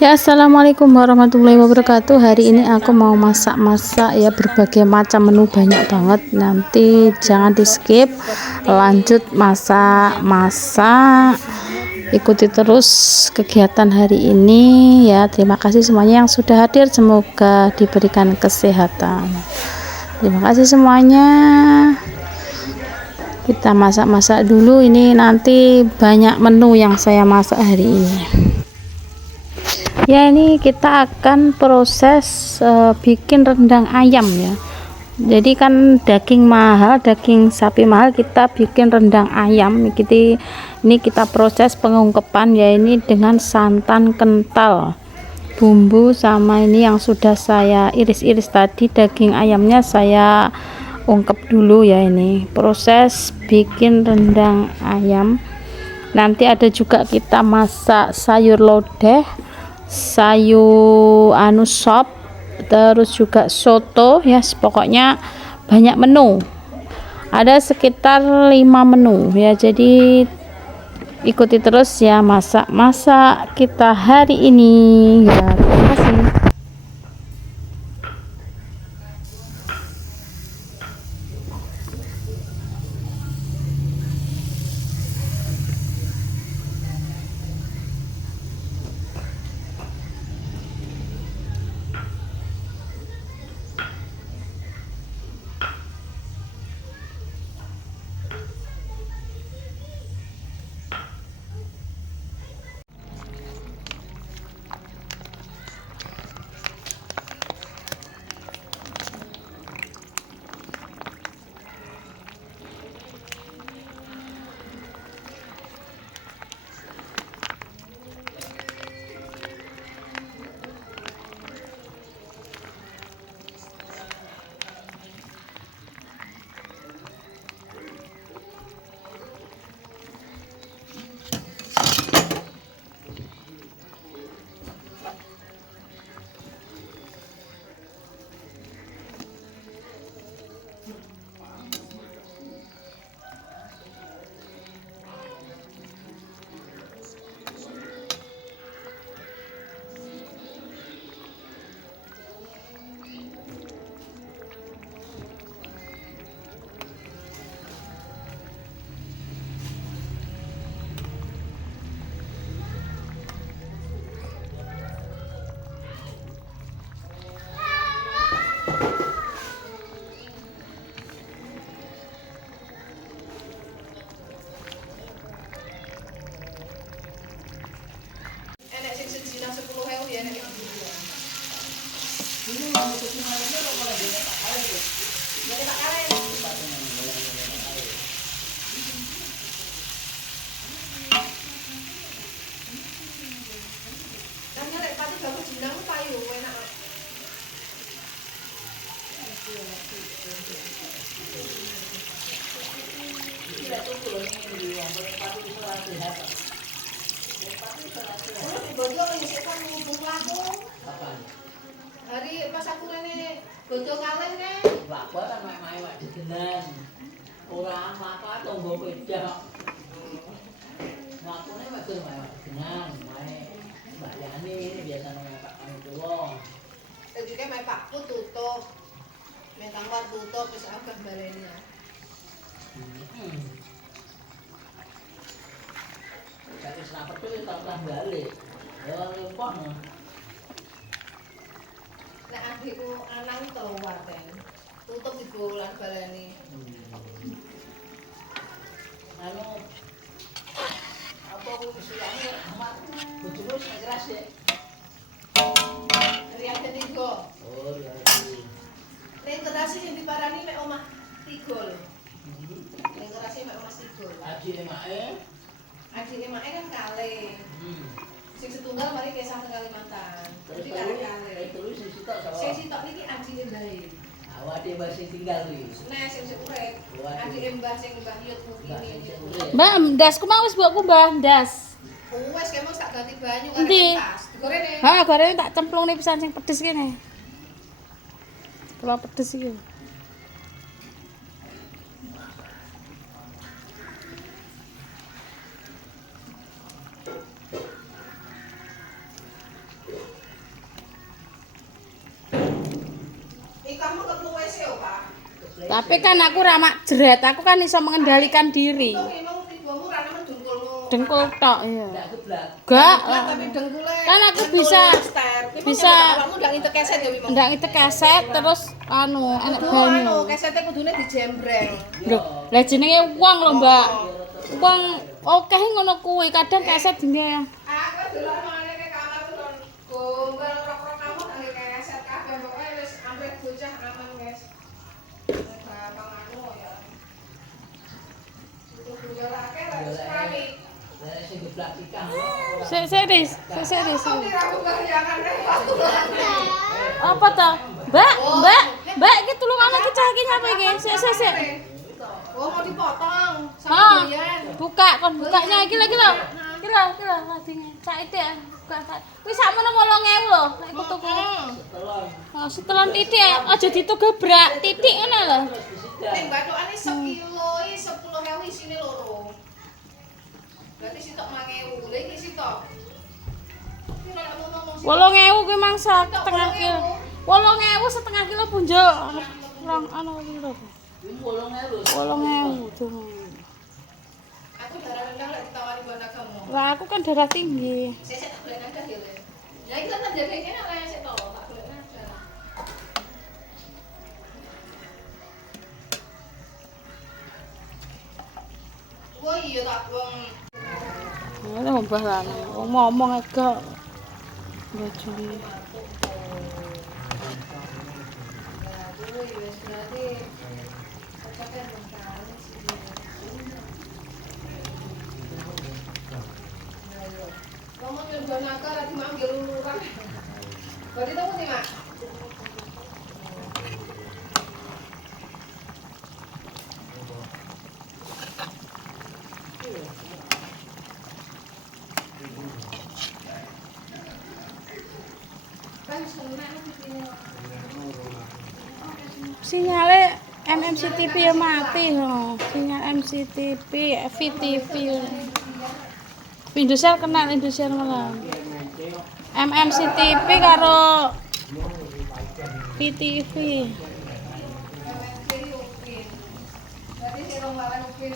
Ya, assalamualaikum warahmatullahi wabarakatuh. Hari ini aku mau masak-masak ya, berbagai macam menu, banyak banget. Nanti jangan di skip, lanjut masak-masak, ikuti terus kegiatan hari ini ya. Terima kasih semuanya yang sudah hadir, semoga diberikan kesehatan. Terima kasih semuanya. Kita masak-masak dulu, ini nanti banyak menu yang saya masak hari ini. Ya, ini kita akan proses bikin rendang ayam ya. Jadi kan daging mahal, daging sapi mahal, kita bikin rendang ayam. Ini kita proses pengungkepan ya, ini dengan santan kental, bumbu sama ini yang sudah saya iris-iris tadi. Daging ayamnya saya ungkep dulu ya. Ini proses bikin rendang ayam. Nanti ada juga kita masak sayur lodeh, sayur sop, terus juga soto ya. Pokoknya banyak menu, ada sekitar 5 menu ya. Jadi ikuti terus ya masak-masak kita hari ini ya. Terima kasih. Hari pas aku ngene bodo kalih ne. Bapak kan mek-mek wek digenan. Ora apa-apa tonggo wedok. Ngakune wek mek digenan, mek mbayane biasa nang Pak Tuwa. Dadi ke mek Pakku tutup. Mek kamar tutup wis agak baleni ya. Jadi senapan itu tak balik. Ya lupa. Nek adikku anang telu waten. Tutup di bulan baleni. Anu apa aku kesulane amat bojoku sing keras ya. Riyate tiga. Oh, riyate. Nek kerasi sing diparani mek omah tiga lho. Nek kerasi mek omah tiga. Adike mae kan kalih. Sing setunggal mari kesah teng Kalimantan. Jadi kalih-kalih. Terus sing sitok sapa? Sing sitok niki adike mbae. Awake mbah sing tinggal kuwi. Nah, sing urip. Adike mbah sing Mbah Yut mungkin. Mbak, ndasku mau wis mbokku Mbah, ndas. Wes kemo tak ganti banyu karo tas. Digorene. Ha, goreng tak cemplungne pisan sing pedes kene. Kalau pedes iki. Nikahmu keluwe sih yo, Pak. Tapi kan aku ramak jeret, aku kan bisa mengendalikan diri. Itu memang tibamu ra nemen dengkulmu. Dengkul tok ya. Enggak, Enggak. tapi dengkule. Kan aku bisa Kamu ndang itu keset ya, Wimong. ndak itu keset terus enek banyu. Kesete kudune dijembreng. Lho, lah jenenge wong lho, Mbak. Wong akeh ngono kuwi, kadang keset dene. Aku delok mangane ke kamarku don gombal rok-rok kamu nang keset kabeh pokoke wis amrih bocah aman wis. Gampang anu ya. Itu gombal akeh lah wis kami. Serius. Aku diramu bayangan waktu Apa to? Mbak, iki tulungan iki cah iki nyapa iki? Sik. Oh, mau dipotong Ah, sama Bian. buka bukanya iki lho. Iki lho, ladine. Saiki ya. Buka. Kuwi sakmono 8.000 lho, nek aku tuku. Oh, setelan titik aja ditugebrak, titik ngono lho. Ning bathukane sekilo iki 10.000 isine loro. Berarti sitok 5.000. Lha iki sitok. Iki nek ngomong 8.000 kuwi mang setengah kilo. 8.000 setengah kilo punjo. Rong piro? 8.000 tuh. aku darah rendah lek ditawari buat kamu. Lah aku kan darah tinggi. Saya tak boleh nada ya. Ya iki kan jadi kene ora sik to, tak boleh nada. Wah iya tak wong. Ini mbah lan. Ngomong agak bajune. Kamu nyoba nakal lagi manggil lurah. Bari temu nih, Mak. Sinyale MMCTV ya mati ho. Sinyal MCTV, VTV. Indosiar kena Indosiar malah. MMCTV karo VTV. Berarti si Romalan Upin.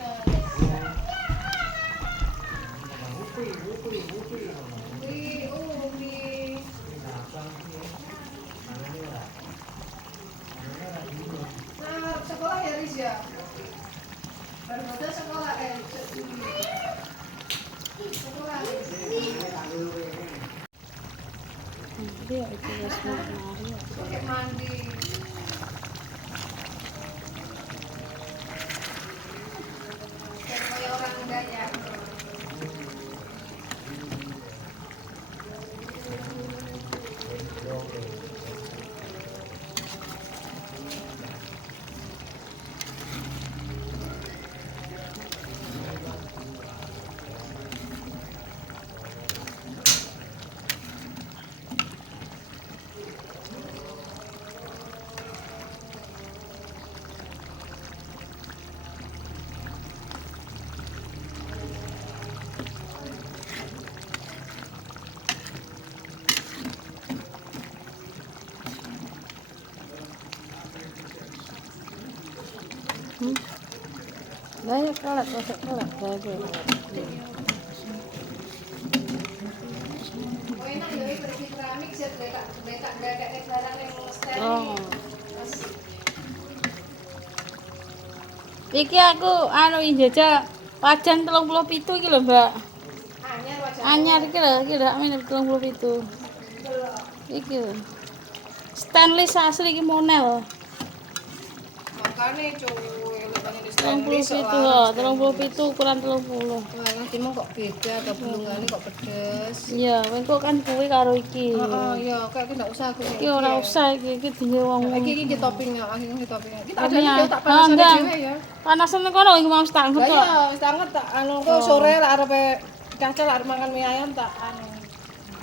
Sekolah ya Riz ya? Baru sekolah sekolah. Dia itu wis mari. Pakai mandi. Kayak orang Dayak. Lah ya kalah kalah. Oh enak ya ini bersih keramik sih letak dadek barang yang steril. Oh. Iki aku njajal wajan 37 iki lho, Mbak. Anyar wajah. Anyar iki lho amin 37. Iki lho. Stainless asli iki monel. Makane cuy, lekane di 37 ukuran 30. Wah, nanti mau kok beda, ada bulungannya kok pedes. Iya, engko kan kuwi karo iki. Heeh, iya, kayak ndak usah aku. Iki ora usah iki dihe wong. Iki toppingnya, iki toppingnya. Kita ada Toppingnya. video tak panas dhewe ya. Panasan kono iki mau tak Lah iya, wis tanget tak anu kok sore lek arepe cacal arep mangan mie ayam tak anu.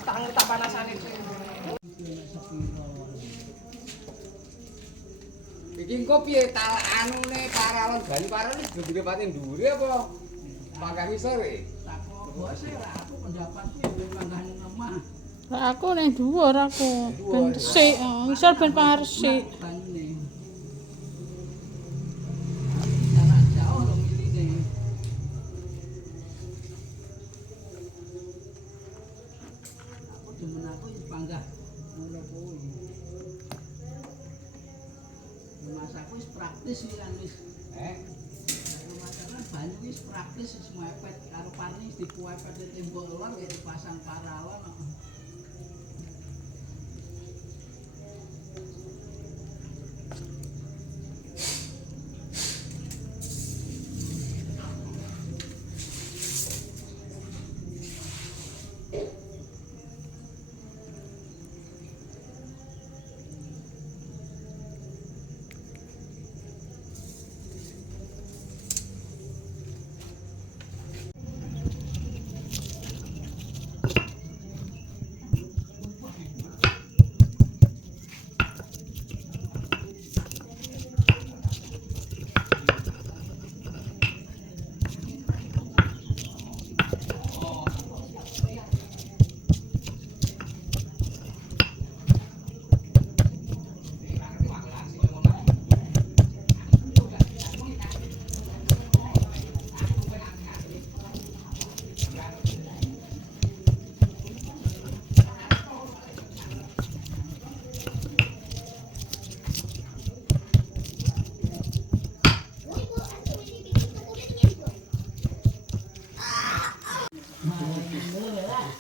Tak panasane dhewe. Iki engko piye anune paralon bali paralon gedhe pating dhuwure apa pangkah ngisore? Aku pendapatku ya panggahane lemah. Aku ning dhuwur aku. Ben resik, ngisor ben pangan resik. Banyune. demen aku wis panggah ngono kuwi. Masakku wis praktis iki kan wis. Masakan banyu wis praktis wis mepet karo parni wis dipuepet tembok luar ya dipasang paralon.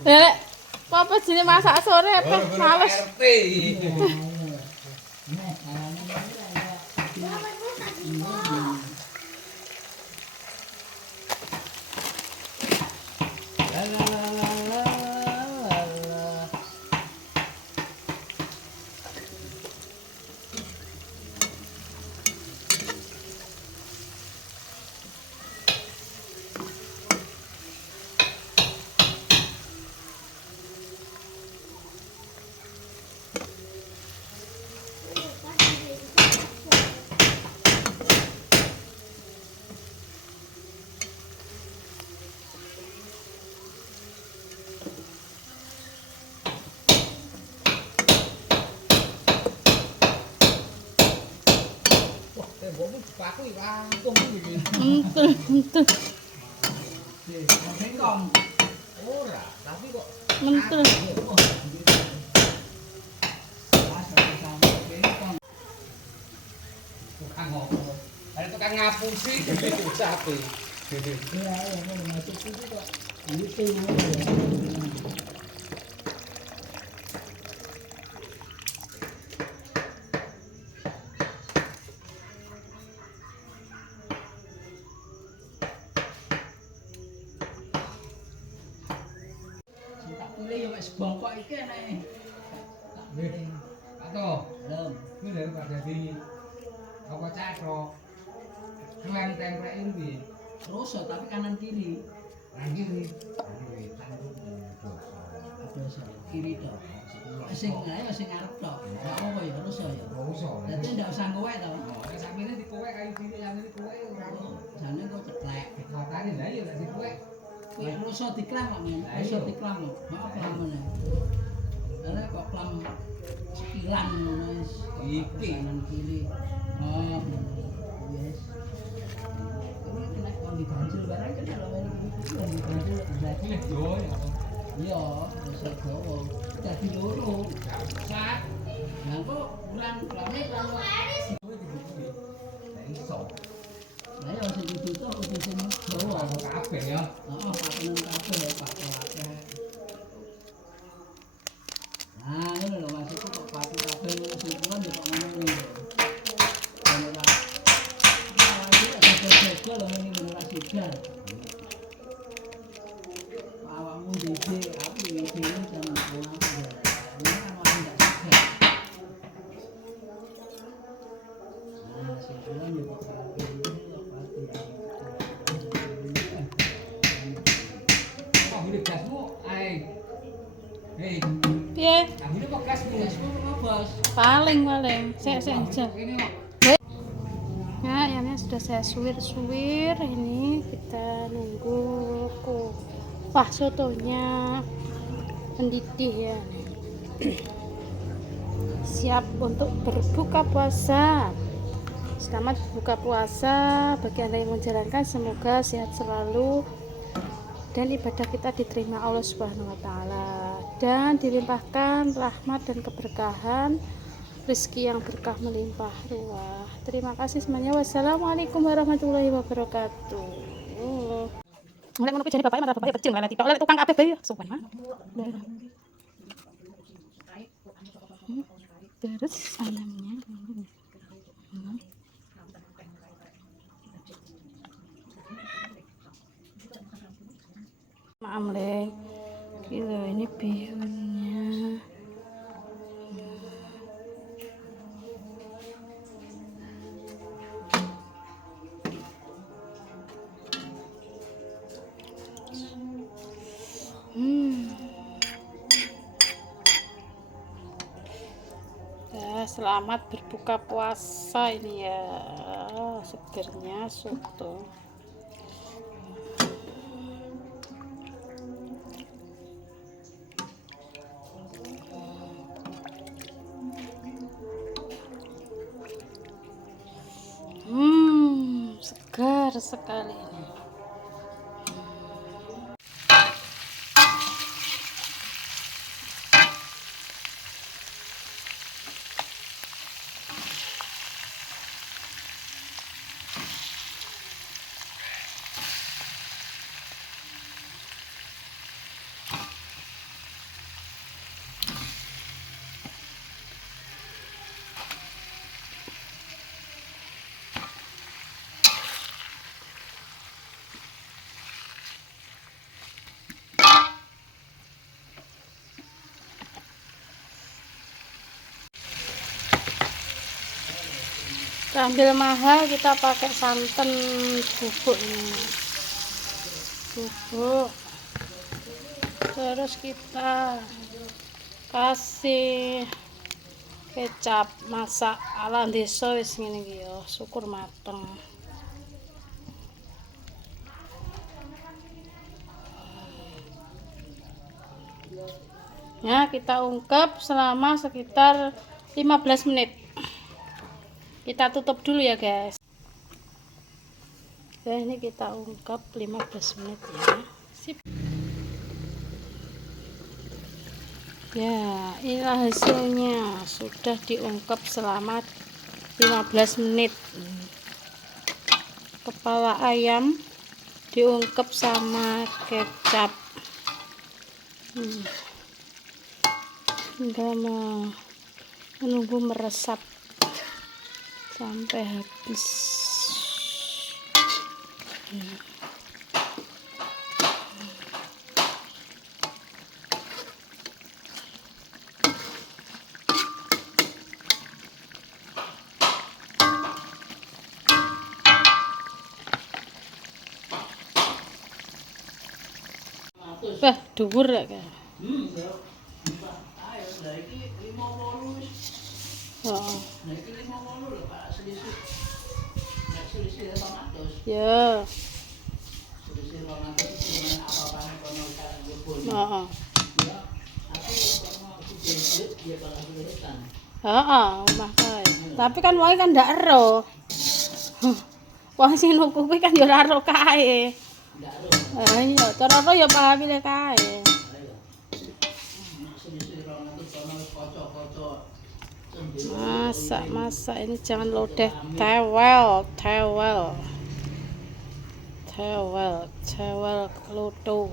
Lek, apa jenenge masak sore apa males. Tembokmu dipaku iki rampung iki. Mentul. Bengkong. Ora, tapi kok Mentul. tukang ngopo. Ada tukang ngapusi sapi. Iya, mau masuk itu kok. Gitu. Sing tak pilih ya wis bongkok iki nek. Tak pilih. Atau Belum. ini daripada di apa cakrok. Klem templek ini. Terus tapi kanan kiri. Lagi nih. Dosa. Kiri tok. Sing ayo sing arep tok. Ora apa ya terus ya. Dadi ndak usah kowe to. Sampai di kowe kayu gini, yang ini kowe ora ono. Jane kok ceklek. Kekuatane lah ya di kowe. Kowe ruso diklam kok men. Ruso diklam kok. Mak klamene. Lah kok klam sekilan ngono wis. Iki. Kanan kiri. Oh. Yes. Ini kena kon diganjel barang kan lho men iki kan diganjel berarti Ini yo ya. iya wis gowo. Dadi loro. Sak. Lah kok kurang klame kalau Kowe dibutuhi. Lah iso. lah ya sing ditutup kudu sing gowo. Ora kabeh ya. Heeh, pakenan kabeh Pak Kelake. Nah, ini lho maksudku kok pakai kabeh sing kulon ya kok ngono iki. Ngono ta. Nah, iki ada lho ini beneran sigar. Awakmu dhewe aku dhewe jam 10. Ini kan wong ndak sigar. Nah, sing kulon ya kok kabeh iki kok pakai. Oh, ini gasmu ae. Hei, Piye? ini kok gasmu? Gasmu apa, Bos? Paling. Sik Ini aja. kok. Ya, ayamnya sudah saya suwir-suwir. Ini kita nunggu wah, sotonya mendidih ya. Siap untuk berbuka puasa. Selamat berbuka puasa bagi Anda yang menjalankan, semoga sehat selalu dan ibadah kita diterima Allah Subhanahu wa taala. dan dilimpahkan rahmat dan keberkahan, rezeki yang berkah melimpah ruah. Terima kasih semuanya. Wassalamualaikum warahmatullahi wabarakatuh. Mulai ngono jadi bapaknya malah bapaknya kecil kan tidak oleh tukang kabeh bae sopan mah. Terus ayamnya maaf leh kilo ini bihunnya ya, selamat berbuka puasa ini ya, segernya soto. Segar sekali ini. Sambil mahal kita pakai santan bubuk ini, bubuk. Terus kita kasih kecap masak ala desa wis ngene iki ya, syukur mateng. Ya, kita ungkep selama sekitar 15 menit. Kita tutup dulu ya guys. Oke, ini kita ungkep 15 menit ya. Sip. Ya, inilah hasilnya. Sudah diungkep selama 15 menit. Kepala ayam diungkep sama kecap. Tinggal menunggu meresap sampai habis. Wah, dhuwur ya kan. Ya. Omah kae. Tapi kan wae kan ndak ero. Wong sing nukupi kan ya ora ero kae. Iya, cara ya pahami le kae. Masak ini jangan lodeh tewel kelutu.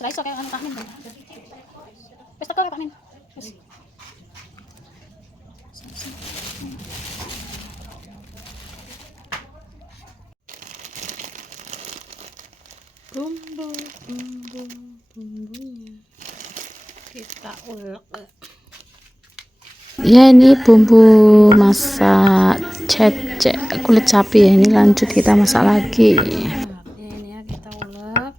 Wis ra iso kaya anu Pak Min. Wis teko Pak Min. Wis. Bumbunya kita ulek. Ya ini bumbu masak cecek kulit sapi ya, ini lanjut kita masak lagi. Ini ya kita ulek.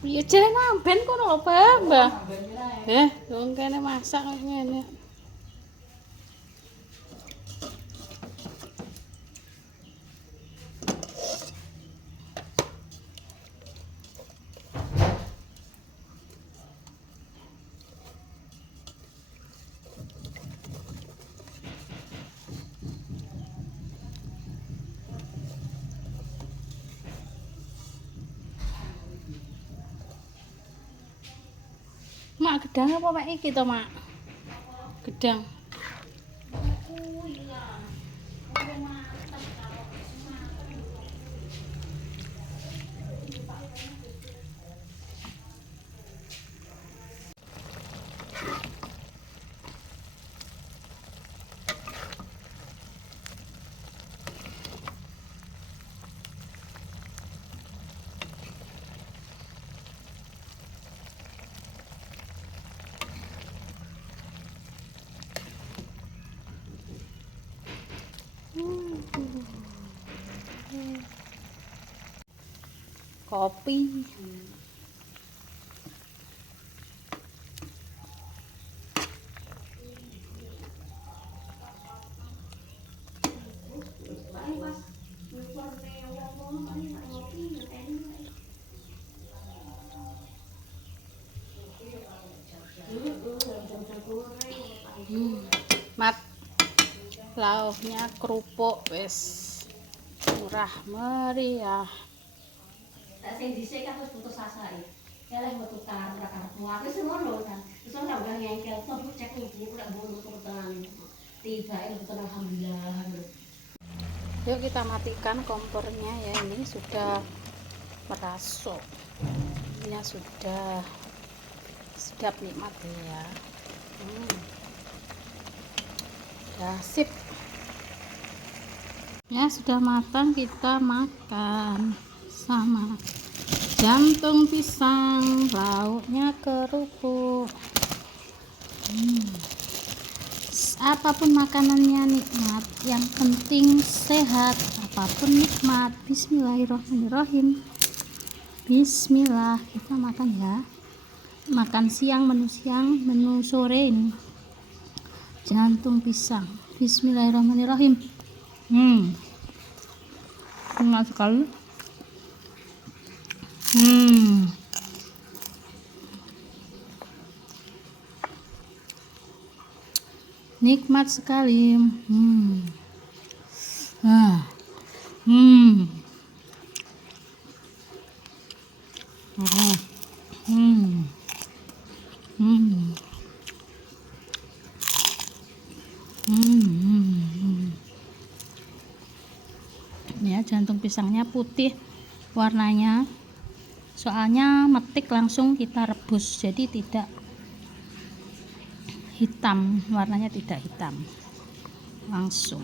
Ya jane namben kono lho, Mbah. Wong kene masak kok ngene. Mak gedang apa mek iki to, Mak? Gedang. Kopi. Mat, lauknya kerupuk wis murah meriah. Sing dhisik kan wis putus asa iki. Ya lek metu karep karepmu aku sing ngono kan. Terus ora udah ngengkel to cek ibu ora bono tenan. Tibae betul alhamdulillah. Yuk kita matikan kompornya ya, ini sudah merasuk. Ini sudah sedap nikmat ya. Udah sip. Ya sudah matang, kita makan sama jantung pisang, lauknya kerupuk. Apapun makanannya nikmat, yang penting sehat. Apapun nikmat. Bismillahirrahmanirrahim. Bismillah, kita makan ya. Makan siang, menu sore ini. Jantung pisang. Bismillahirrahmanirrahim. Enak sekali. Nikmat sekali. Ya, jantung pisangnya putih warnanya, soalnya metik langsung kita rebus, jadi tidak hitam, warnanya tidak hitam, langsung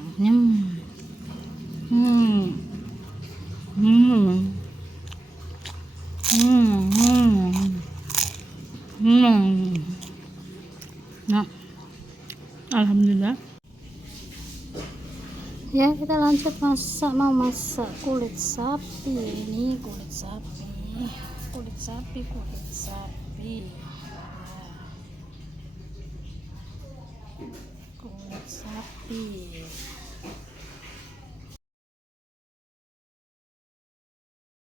nah, alhamdulillah. Ya, kita lanjut mau masak kulit sapi. Ini kulit sapi. Kulit sapi.